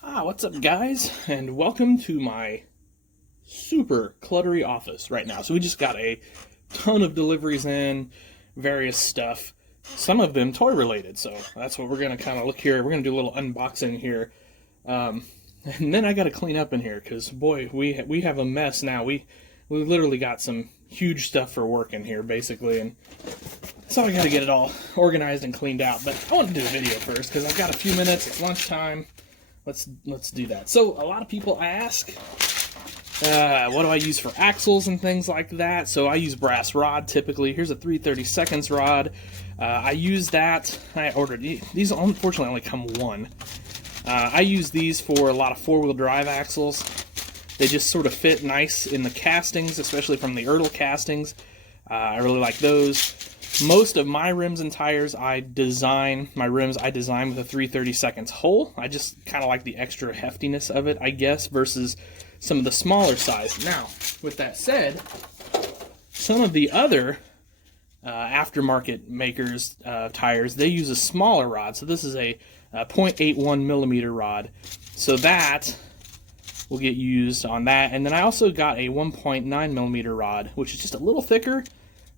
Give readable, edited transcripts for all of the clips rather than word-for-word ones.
What's up, guys? And welcome to my super cluttery office right now. So we just got a ton of deliveries in, various stuff, some of them toy related. So that's what we're going to kind of look here. We're going to do a little unboxing here. And then I got to clean up in here because, boy, we have a mess now. We literally got some huge stuff for work in here, basically. And so I got to get it all organized and cleaned out. But I want to do a video first because I've got a few minutes. It's lunchtime. Let's do that. So a lot of people ask, what do I use for axles and things like that? So I use brass rod typically. Here's a 3/32 rod. I use that. I ordered these. Unfortunately, only come one. I use these for a lot of four-wheel drive axles. They just sort of fit nice in the castings, especially from the Ertl castings. I really like those. Most of my rims and tires, I design with a 3/32 hole. I just kind of like the extra heftiness of it, I guess, versus some of the smaller size. Now, with that said, some of the other aftermarket makers tires, they use a smaller rod. So this is a 0.81 millimeter rod. So that will get used on that. And then I also got a 1.9 millimeter rod, which is just a little thicker.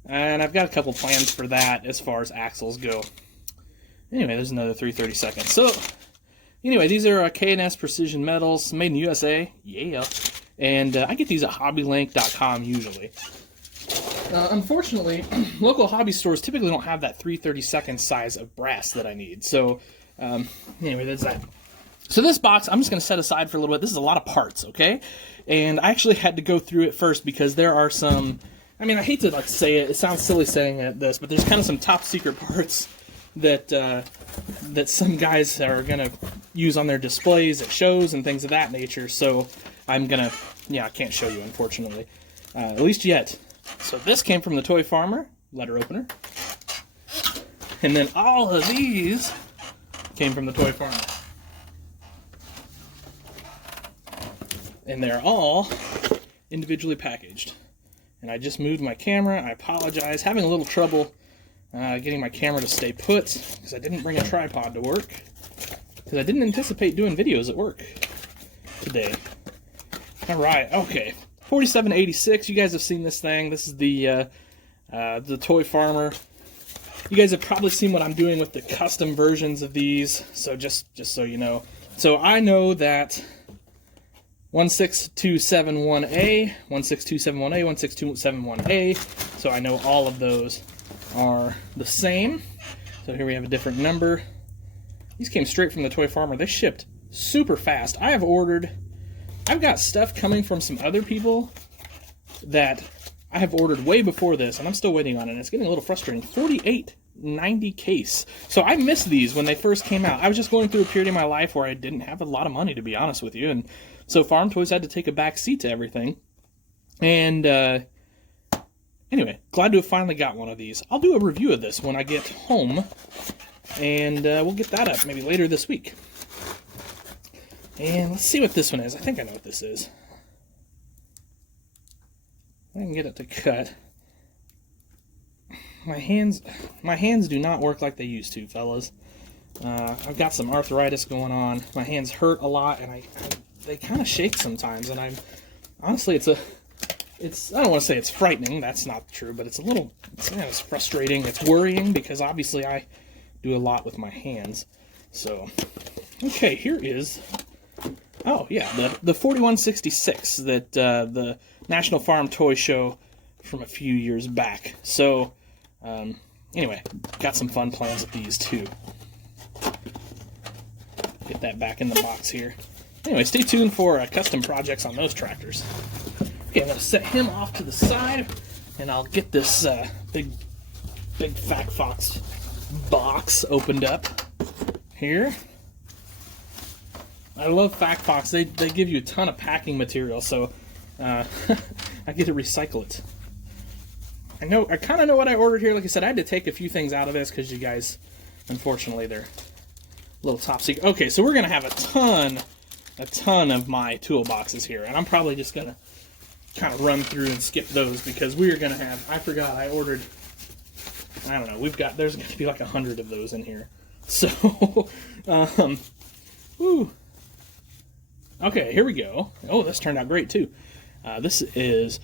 And I've got a couple plans for that as far as axles go. Anyway, there's another 3/32. So, anyway, these are K&S Precision Metals, made in the USA. Yeah. And I get these at hobbylink.com usually. Unfortunately, local hobby stores typically don't have that 3/32 size of brass that I need. So, anyway, that's that. So this box, I'm just going to set aside for a little bit. This is a lot of parts, okay? And I actually had to go through it first because there are some... I mean, I hate to say it. It sounds silly saying this, but there's kind of some top secret parts that that some guys are gonna use on their displays at shows and things of that nature. So I'm gonna, I can't show you, unfortunately, at least yet. So this came from the Toy Farmer letter opener, and then all of these came from the Toy Farmer, and they're all individually packaged. And I just moved my camera. I apologize. Having a little trouble getting my camera to stay put because I didn't bring a tripod to work. Because I didn't anticipate doing videos at work today. Alright, okay. 4786. You guys have seen this thing. This is the Toy Farmer. You guys have probably seen what I'm doing with the custom versions of these. So just so you know. So I know that 16271A, 16271A, 16271A, so I know all of those are the same. So here we have a different number. These came straight from the Toy Farmer. They shipped super fast. I've got stuff coming from some other people that I have ordered way before this, and I'm still waiting on it. It's getting a little frustrating. 4890 case. So I missed these when they first came out. I was just going through a period in my life where I didn't have a lot of money, to be honest with you, and so Farm Toys had to take a back seat to everything. And anyway, glad to have finally got one of these. I'll do a review of this when I get home, and we'll get that up maybe later this week. And let's see what this one is. I think I know what this is. I can get it to cut. My hands do not work like they used to, fellas. I've got some arthritis going on. My hands hurt a lot, and they kind of shake sometimes. And honestly, I don't want to say it's frightening. That's not true, but it's frustrating. It's worrying because obviously I do a lot with my hands. So, okay, here is. Oh yeah, the 4166 that the National Farm Toy Show from a few years back. So, anyway, got some fun plans with these too. Get that back in the box here. Anyway, stay tuned for custom projects on those tractors. Okay, I'm going to set him off to the side, and I'll get this big Fat Fox box opened up here. I love Fat Fox. They give you a ton of packing material, so I get to recycle it. I kind of know what I ordered here. Like I said, I had to take a few things out of this because you guys, unfortunately, they're a little top secret. Okay, so we're going to have a ton of my toolboxes here, and I'm probably just going to kind of run through and skip those because we are going to have, I forgot, I ordered, I don't know, there's going to be like 100 of those in here. So, woo. Okay, here we go. Oh, this turned out great too. This is,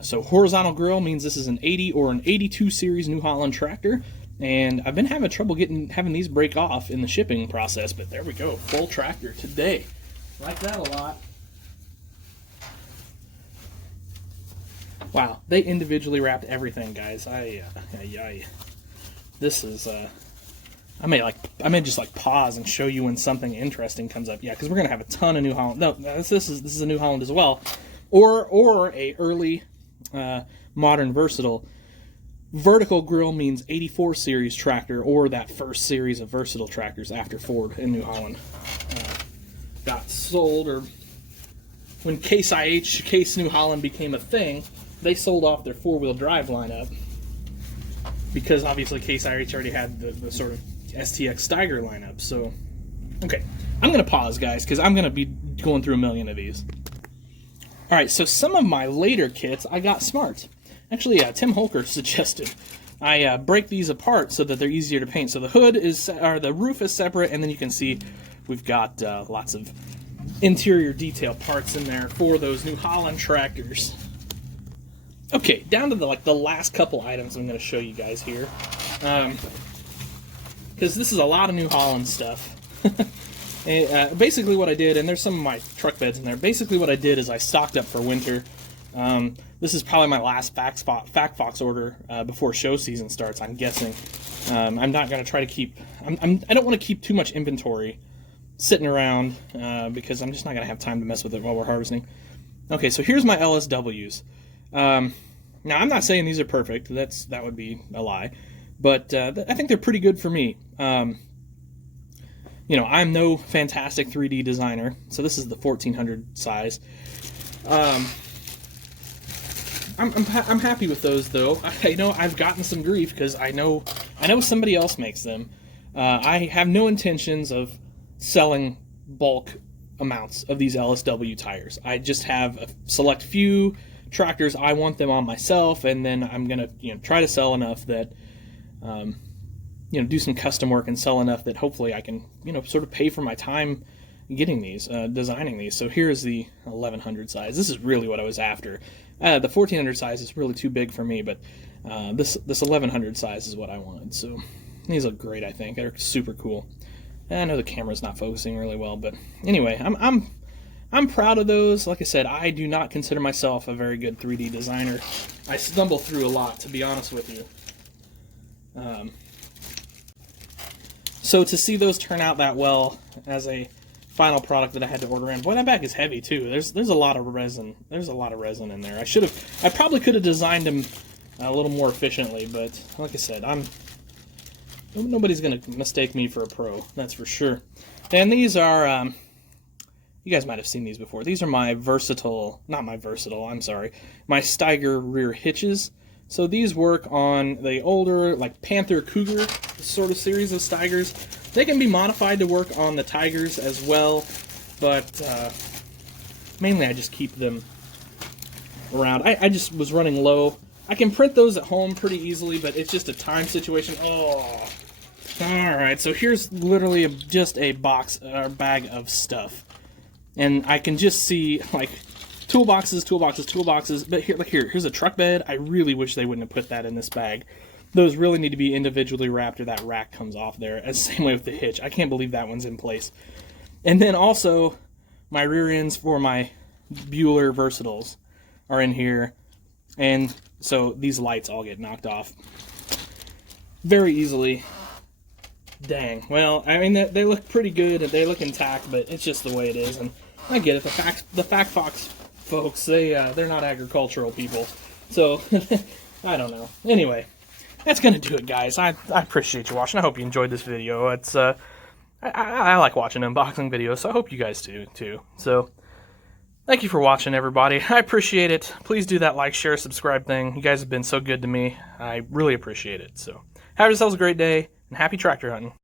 so horizontal grill means this is an 80 or an 82 series New Holland tractor. And I've been having trouble having these break off in the shipping process, but there we go. Full tractor today. Like that a lot. Wow, they individually wrapped everything, guys. This is, I may just like pause and show you when something interesting comes up. Yeah, because we're gonna have a ton of New Holland. No, this is a New Holland as well, or a early modern versatile. Vertical grill means 84 series tractor, or that first series of versatile tractors after Ford and New Holland got sold, or when Case New Holland became a thing, they sold off their four-wheel drive lineup because obviously Case IH already had the sort of STX Steiger lineup. So, okay, I'm going to pause, guys, because I'm going to be going through a million of these. All right, so some of my later kits, I got smart. Actually, Tim Holker suggested I break these apart so that they're easier to paint. So the hood is, or the roof is separate, and then you can see we've got lots of interior detail parts in there for those New Holland tractors. Okay, down to the last couple items I'm going to show you guys here, because this is a lot of New Holland stuff. Basically what I did, and there's some of my truck beds in there, basically what I did is I stocked up for winter. This is probably my last Fact Fox order before show season starts, I'm guessing. I'm not going to try to keep, I don't want to keep too much inventory sitting around because I'm just not going to have time to mess with it while we're harvesting. Okay, so here's my LSWs. Now, I'm not saying these are perfect. That would be a lie. But I think they're pretty good for me. You know, I'm no fantastic 3D designer, so this is the 1400 size. I'm happy with those, though. I know I've gotten some grief because I know somebody else makes them. I have no intentions of selling bulk amounts of these LSW tires. I just have a select few tractors. I want them on myself, and then I'm gonna try to sell enough that do some custom work and sell enough that hopefully I can sort of pay for my time getting these, designing these. So here's the 1100 size. This is really what I was after. The 1400 size is really too big for me, but this 1100 size is what I wanted. So these look great. I think they're super cool. And I know the camera's not focusing really well, but anyway, I'm proud of those. Like I said, I do not consider myself a very good 3D designer. I stumble through a lot, to be honest with you. So to see those turn out that well as a final product that I had to order in, boy, that bag is heavy too. There's a lot of resin. There's a lot of resin in there. I probably could have designed them a little more efficiently, but like I said, nobody's gonna mistake me for a pro. That's for sure. And these are. You guys might have seen these before. These are my my Steiger rear hitches. So these work on the older, like Panther Cougar sort of series of Steigers. They can be modified to work on the Tigers as well, but mainly I just keep them around. I just was running low. I can print those at home pretty easily, but it's just a time situation. Oh, alright, so here's literally just a box or bag of stuff. And I can just see, like, toolboxes, but here's a truck bed. I really wish they wouldn't have put that in this bag. Those really need to be individually wrapped or that rack comes off there. And same way with the hitch. I can't believe that one's in place. And then also, my rear ends for my Bueller Versatiles are in here. And so these lights all get knocked off very easily. Dang. Well, I mean, they look pretty good and they look intact, but it's just the way it is. And I get it. The Fact Fox folks, they're not agricultural people. So, I don't know. Anyway, that's going to do it, guys. I appreciate you watching. I hope you enjoyed this video. It's I like watching unboxing videos, so I hope you guys do, too. So, thank you for watching, everybody. I appreciate it. Please do that like, share, subscribe thing. You guys have been so good to me. I really appreciate it. So, have yourselves a great day, and happy tractor hunting.